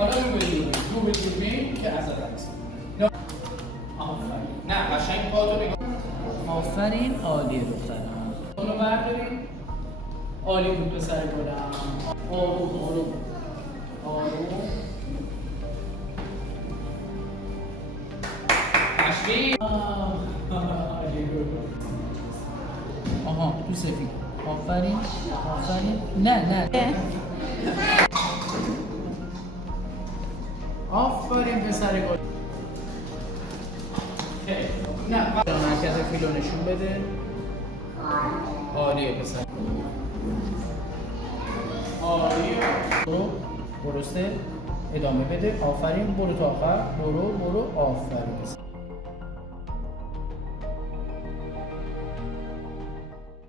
حالا رو به دوربین که از عکس. آفرین. نه قشنگ پاتو نگاه. آفرین، عالیه دخترم. اونو بردارین. عالی بود پسر گلم. آروم. تشویق. عالی بود. آها تو سفید. آفرین. نه. آفرین پسر گل. نه مرکز فیلو نشون بده. عالیه پسر. عالیه. درسته ادامه بده. آفرین، برو تا آخر. برو آفرین.